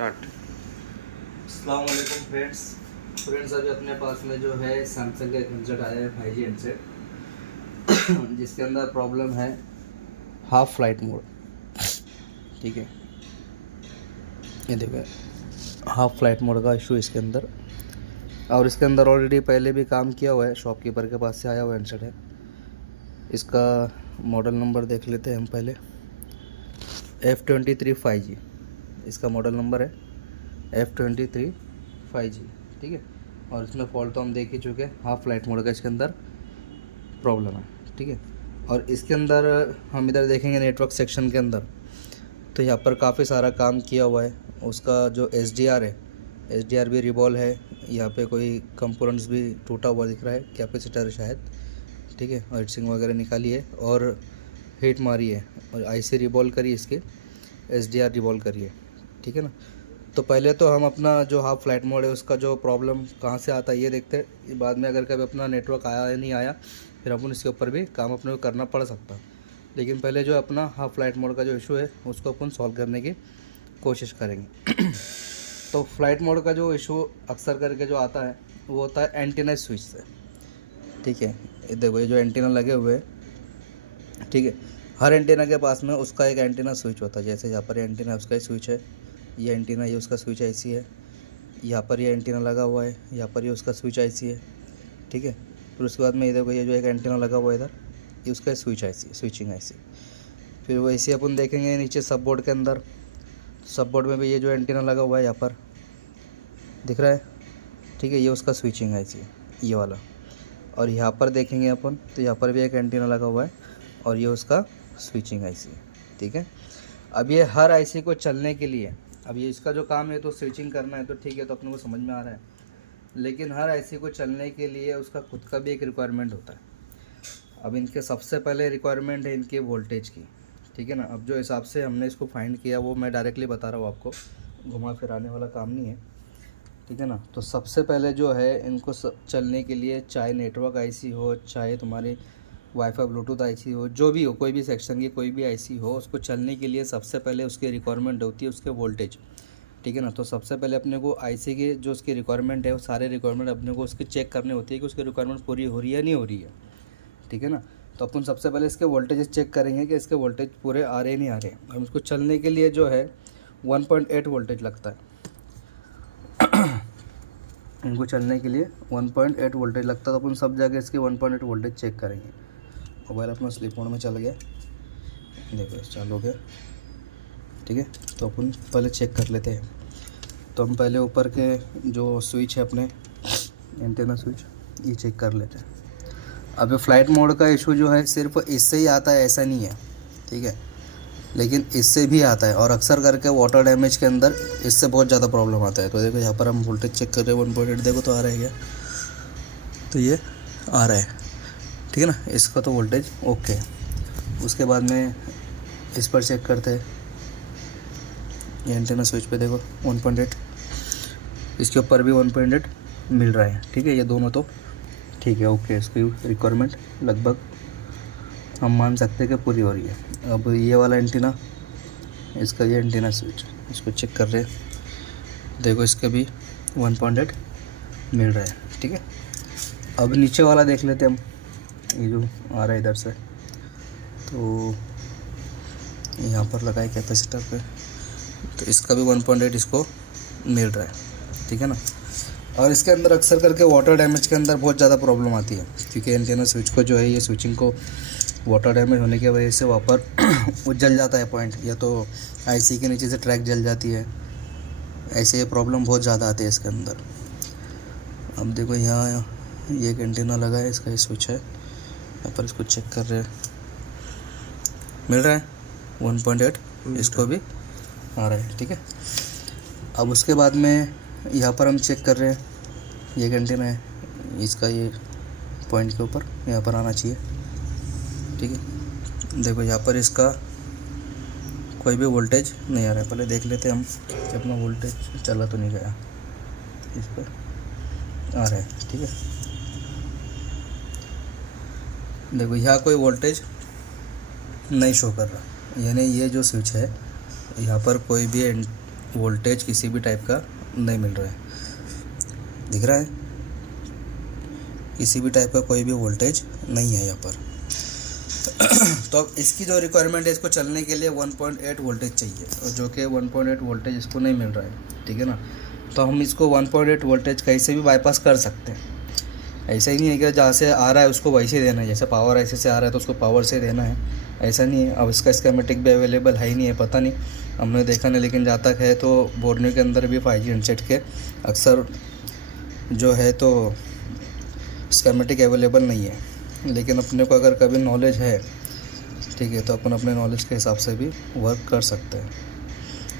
Start. अस्सलाम वालेकुम friends अभी अपने पास में जो है सैमसंग का एक हैंडसेट आया है 5G हैंडसेट जिसके अंदर प्रॉब्लम है हाफ फ्लाइट मोड। ठीक है, ये देखो हाफ फ्लाइट मोड का इशू इसके अंदर, और इसके अंदर ऑलरेडी पहले भी काम किया हुआ है, शॉपकीपर के पास से आया हुआ हैंडसेट है। इसका मॉडल नंबर देख लेते हैं हम पहले। F23 5G इसका मॉडल नंबर है, F23 5G। ठीक है, और इसमें फॉल्ट तो हम देख ही चुके हैं, हाफ फ्लाइट मोड का इसके अंदर प्रॉब्लम है। ठीक है, और इसके अंदर हम इधर देखेंगे नेटवर्क सेक्शन के अंदर, तो यहाँ पर काफ़ी सारा काम किया हुआ है। उसका जो SDR है, SDR भी रिवॉल्व है। यहाँ पे कोई कंपोनेंट्स भी टूटा हुआ दिख रहा है, कैपेसिटर है शायद। ठीक है, और हीटसिंक वगैरह निकाली है और हीट मारी है और IC रिवॉल्व करी, इसके SDR रिवॉल्व करी है। ठीक है ना, तो पहले तो हम अपना जो हाफ फ्लाइट मोड है उसका जो प्रॉब्लम कहाँ से आता है ये देखते हैं। बाद में अगर कभी अपना नेटवर्क आया या नहीं आया, फिर अपन इसके ऊपर भी काम अपने को करना पड़ सकता है। लेकिन पहले जो अपना हाफ फ्लाइट मोड का जो इशू है उसको अपन सॉल्व करने की कोशिश करेंगे। तो फ्लाइट मोड का जो इशू अक्सर करके जो आता है वो होता है एंटीना स्विच से। ठीक है, ये देखो ये जो एंटीना लगे हुए हैं, ठीक है, हर एंटीना के पास में उसका एक एंटीना स्विच होता है। जैसे यहाँ पर एंटीना उसका ही स्विच है, ये एंटीना ये उसका स्विच IC है, यहाँ पर ये एंटीना लगा हुआ है, यहाँ पर ये उसका स्विच IC है। ठीक है, फिर उसके बाद में ये देखो ये जो एक एंटीना लगा हुआ है इधर, ये उसका स्विच IC, स्विचिंग IC। फिर वैसे अपन देखेंगे नीचे सब बोर्ड के अंदर, सब बोर्ड में भी ये जो एंटीना लगा हुआ है यहाँ पर दिख रहा है। ठीक है, ये उसका स्विचिंग IC ये वाला। और यहाँ पर देखेंगे अपन तो यहाँ पर भी एक एंटीना लगा हुआ है और ये उसका स्विचिंग IC। ठीक है, अब ये हर IC को चलने के लिए, अब ये इसका जो काम है तो स्विचिंग करना है तो ठीक है, तो अपने को समझ में आ रहा है। लेकिन हर IC को चलने के लिए उसका खुद का भी एक रिक्वायरमेंट होता है। अब इनके सबसे पहले रिक्वायरमेंट है इनके वोल्टेज की। ठीक है ना, अब जो हिसाब से हमने इसको फाइंड किया वो मैं डायरेक्टली बता रहा हूँ आपको, घुमा फिराने वाला काम नहीं है। ठीक है ना, तो सबसे पहले जो है इनको चलने के लिए, चाहे नेटवर्क IC हो, चाहे तुम्हारी वाईफाई ब्लूटूथ IC हो, जो भी हो, कोई भी सेक्शन की कोई भी IC हो, उसको चलने के लिए सबसे पहले उसकी रिक्वायरमेंट होती है उसके वोल्टेज। ठीक है ना, तो सबसे पहले अपने को IC की जो उसकी रिक्वायरमेंट है वो सारे रिक्वायरमेंट अपने को उसकी चेक करनी होती है कि उसकी रिक्वायरमेंट पूरी हो रही है नहीं हो रही है। ठीक है ना, तो अपन सबसे पहले इसके वोल्टेज चेक करेंगे कि इसके वोल्टेज पूरे आ रहे नहीं आ रहे। हम इसको चलने के लिए जो है 1.8 वोल्टेज लगता है। इनको चलने के लिए 1.8 वोल्टेज लगता है, तो अपन सब जगह इसके 1.8 वोल्टेज चेक करेंगे। मोबाइल अपना स्लीप मोड में चल गया, देखो चालू हो गया। ठीक है, तो अपन पहले चेक कर लेते हैं। तो हम पहले ऊपर के जो स्विच है अपने एंटीना स्विच, ये चेक कर लेते हैं। अब फ्लाइट मोड का इशू जो है सिर्फ इससे ही आता है ऐसा नहीं है। ठीक है, लेकिन इससे भी आता है, और अक्सर करके वाटर डैमेज के अंदर इससे बहुत ज़्यादा प्रॉब्लम आता है। तो देखो यहाँ पर हम वोल्टेज चेक कर रहे हैं 1.8, देखो तो आ रहा है क्या, तो ये आ रहा है। ठीक है ना, इसका तो वोल्टेज ओके। उसके बाद में इस पर चेक करते हैं, ये एंटीना स्विच पे देखो 1.8, इसके ऊपर भी 1.8 मिल रहा है। ठीक है, ये दोनों तो ठीक है, ओके। इसकी रिक्वायरमेंट लगभग हम मान सकते हैं कि पूरी हो रही है। अब ये वाला एंटीना, इसका ये एंटीना स्विच, इसको चेक कर रहे हैं, देखो इसका भी 1.8 मिल रहा है। ठीक है, अब नीचे वाला देख लेते हैं हम, ये जो आ रहा है इधर से, तो यहाँ पर लगाए कैपेसिटर पे, तो इसका भी 1.8 इसको मिल रहा है। ठीक है ना, और इसके अंदर अक्सर करके वाटर डैमेज के अंदर बहुत ज़्यादा प्रॉब्लम आती है, क्योंकि एंटीना स्विच को जो है ये स्विचिंग को वाटर डैमेज होने की वजह से वहाँ पर वो जल जाता है पॉइंट, या तो IC के नीचे से ट्रैक जल जाती है, ऐसे ये प्रॉब्लम बहुत ज़्यादा आती है इसके अंदर। अब देखो यहाँ ये एक एंटीना लगा है, इसका ये स्विच है, यहाँ पर इसको चेक कर रहे हैं, मिल रहा है 1.8, इसको भी आ रहा है। ठीक है, अब उसके बाद में यहाँ पर हम चेक कर रहे हैं, ये एक एंटीना है, इसका ये पॉइंट के ऊपर यहाँ पर आना चाहिए। ठीक है, देखो यहाँ पर इसका कोई भी वोल्टेज नहीं आ रहा है। पहले देख लेते हैं हम कि अपना वोल्टेज चला तो नहीं गया, इस पर आ रहा है। ठीक है, देखो यहाँ कोई वोल्टेज नहीं शो कर रहा, यानी ये जो स्विच है यहाँ पर कोई भी वोल्टेज किसी भी टाइप का नहीं मिल रहा है। दिख रहा है, किसी भी टाइप का कोई भी वोल्टेज नहीं है यहाँ पर। तो अब इसकी जो रिक्वायरमेंट है, इसको चलने के लिए 1.8 वोल्टेज चाहिए, और जो कि 1.8 वोल्टेज इसको नहीं मिल रहा है, ठीक है ना। तो हम इसको 1.8 वोल्टेज कैसे भी बाईपास कर सकते हैं। ऐसा ही नहीं है कि जहाँ से आ रहा है उसको वैसे ही देना है, जैसे पावर ऐसे से आ रहा है तो उसको पावर से देना है, ऐसा नहीं है। अब इसका स्कीमेटिक भी अवेलेबल है ही नहीं है, पता नहीं, हमने देखा नहीं। लेकिन जहाँ तक है तो बोर्नियो के अंदर भी 5G हैंडसेट के अक्सर जो है तो स्कीमेटिक अवेलेबल नहीं है। लेकिन अपने को अगर कभी नॉलेज है, ठीक है, तो अपन अपने नॉलेज के हिसाब से भी वर्क कर सकते हैं।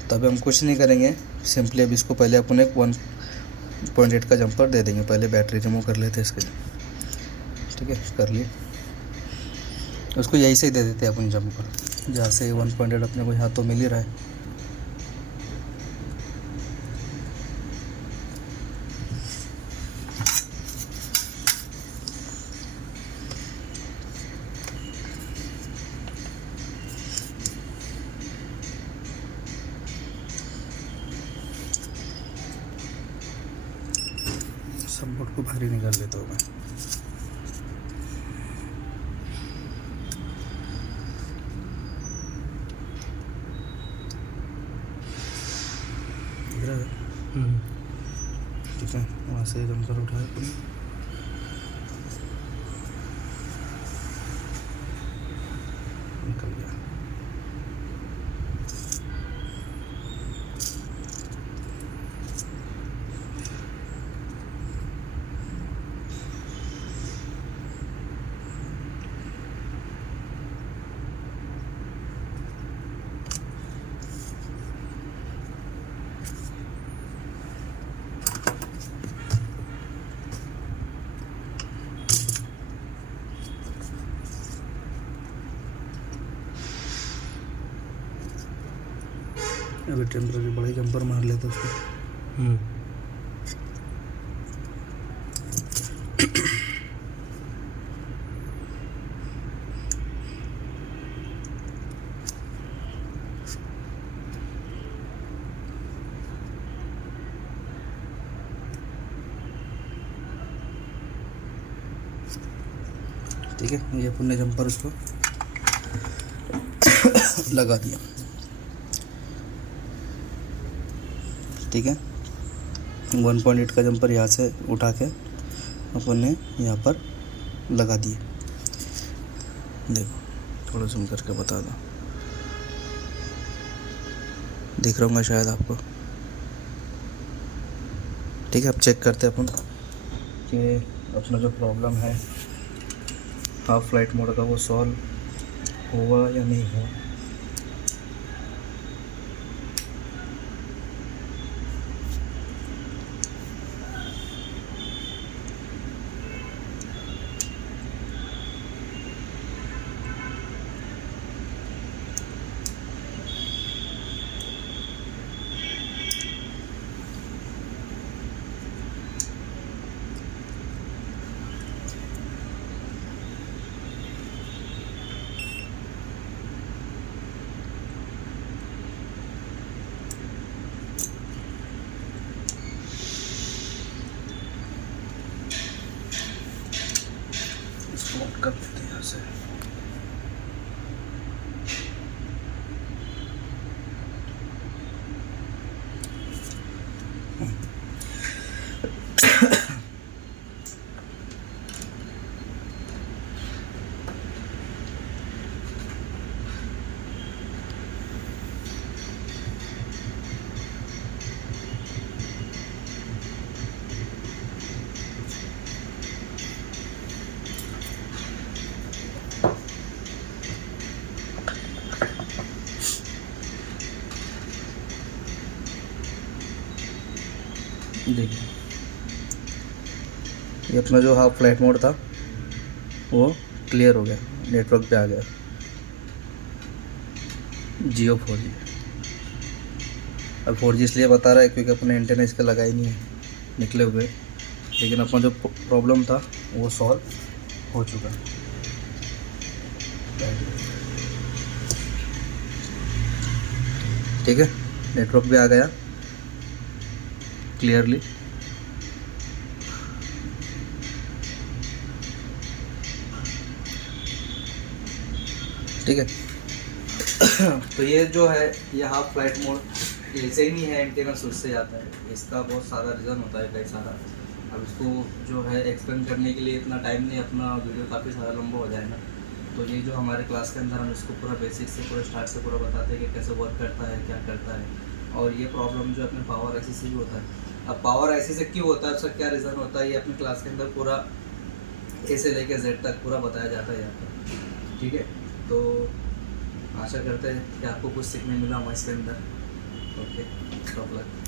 तभी हम कुछ नहीं करेंगे, सिंपली अब इसको पहले अपन एक 1.8 का जंपर दे देंगे। पहले बैटरी रिमूव कर लेते हैं इसके, ठीक है, कर लिए। उसको यही से ही दे देते हैं अपन जंपर, जहाँ से 1.8 अपने को यहाँ तो मिल ही रहा है। सब बोर्ड को भारी निकाल लेता हूँ मैं। ठीक है, वहाँ से जंपर उठाया अपन, निकल गया। अभी टेम्परेरी बड़ा ही जंपर मार लेते उसको। ठीक है, ये अपन ने जंपर उसको लगा दिया, ठीक है। 1.8 का जंपर यहाँ से उठा के अपन ने यहाँ पर लगा दिए। देखो, थोड़ा जूम करके बता दो, दिख रहा होगा शायद आपको। ठीक है, अब चेक करते हैं अपन कि अपना जो प्रॉब्लम है हाफ फ्लाइट मोड का वो सॉल्व हुआ या नहीं हुआ। कर देते हैं यहाँ से। देखिए, ये अपना जो हाफ फ्लाइट मोड था वो क्लियर हो गया, नेटवर्क पे आ गया जियो 4G। अब 4G इसलिए बता रहा है क्योंकि अपने एंटेना इसका लगा ही नहीं है निकले हुए, लेकिन अपना जो प्रॉब्लम था वो सॉल्व हो चुका। ठीक है, नेटवर्क भी आ गया। क्लियरली। ठीक है। तो ये जो है ये हाफ फ्लाइट मोड ऐसे ही नहीं है, एंटीना स्विच से जाता है। इसका बहुत सारा रीज़न होता है, कई सारा। अब इसको जो है एक्सप्लेन करने के लिए इतना टाइम नहीं, अपना वीडियो काफ़ी सारा लंबा हो जाएगा। तो ये जो हमारे क्लास के अंदर हम इसको पूरा बेसिक से पूरा स्टार्ट से पूरा बताते हैं कि कैसे वर्क करता है, क्या करता है। और ये प्रॉब्लम जो अपने पावर आईसी से भी होता है। अब पावर आईसी से क्यों होता है, उसका क्या रीज़न होता है, ये अपनी क्लास के अंदर पूरा ए से लेकर जेड तक पूरा बताया जाता है यहाँ पर। ठीक है, तो आशा करते हैं कि आपको कुछ सीखने मिला हमारे इसके अंदर। Okay, top luck.